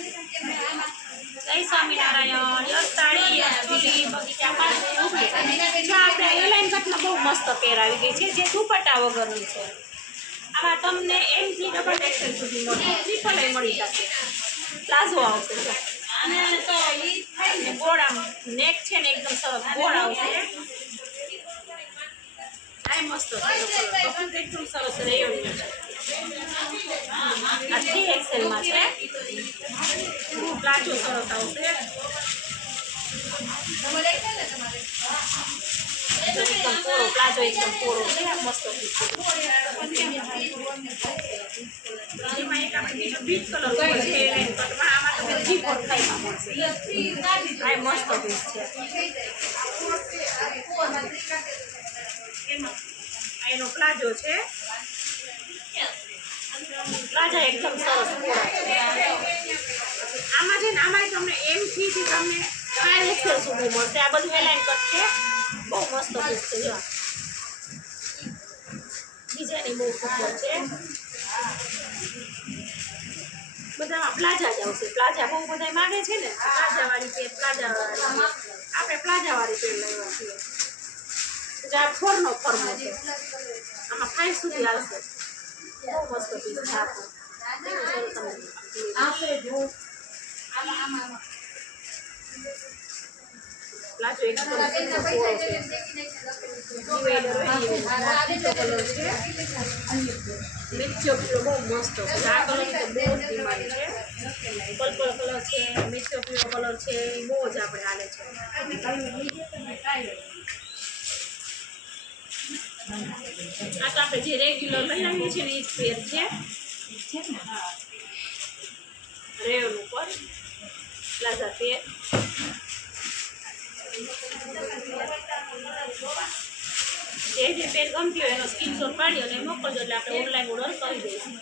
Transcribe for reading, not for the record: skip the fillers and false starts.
જય સ્વામિનારાયણ. યસ્તાળી યસ્તુલી બગીચા પાસે જો આપણે એલાઇન કટમાં બહુ મસ્ત પેર આવી ગઈ છે, જે દુપટ્ટા વગરની છે. આમાં તમને એમથી ડબલ એક્સેલ સુધી મળશે, ટ્રિપલ એ મળી જશે. પ્લાઝો આવશે જો, અને તો ગોળ આમ નેક છે ને એકદમ સરસ ગોળ આવશે. આ મસ્ત છે, એકદમ સરસ રેયોન છે. આ 3XL માં છે. પ્લાઝો સરસ આવશે. એકદમ પોળો પ્લાઝો, એકદમ પોળો છે. આ મસ્ત એમાં એક આપણે બીજો બીચ કલર છે, આમાં તમે જી પર ખાઈમાં મળશે. આ મસ્ત પીસ છે. એનો પ્લાઝો છે. પ્લાઝા એકદમ સરસ પોળા છે. આમાં છે ને આમાં તમને એમથી તમને 5XL સુધી મળશે. આ બધું એલાઇન કટ છે. બહુ મસ્ત પીસ છે. જો ડિઝાઇન બહુ સુંદર છે. બધામાં પ્લાઝા જ આવશે. પ્લાઝા બહુ બધા માગે છે ને, પ્લાઝાવાળી પેર, પ્લાઝાવાળી આપણે પ્લાઝાવાળી પેર લેવા છીએ. આ 4નો ફોર્મો છે. આમાં 5 સુધી આવશે. બહુ મસ્ત પીસ છે. પ્લાઝો એકદમ પોળો છે. કલર છે. મિક્ચર પીળો બહુ મસ્ત છે. આ કલર તો બહુ જ ડિમાન્ડ છે. પર્પલ કલર છે, મિક્ચર પીળો કલર છે, એ બહુ જ આપણે હાલે છે. આ તો આપણે જે રેગ્યુલર લઈ આવીએ છીએ ને એ જ પેર છે. રેયોન ઉપર પ્લાઝા પેર. જે પેર ગમતી હોય એનો સ્ક્રીનશોટ પાડી અને મોકલજો, એટલે આપણે ઓનલાઈન ઓર્ડર કરી દઈશું.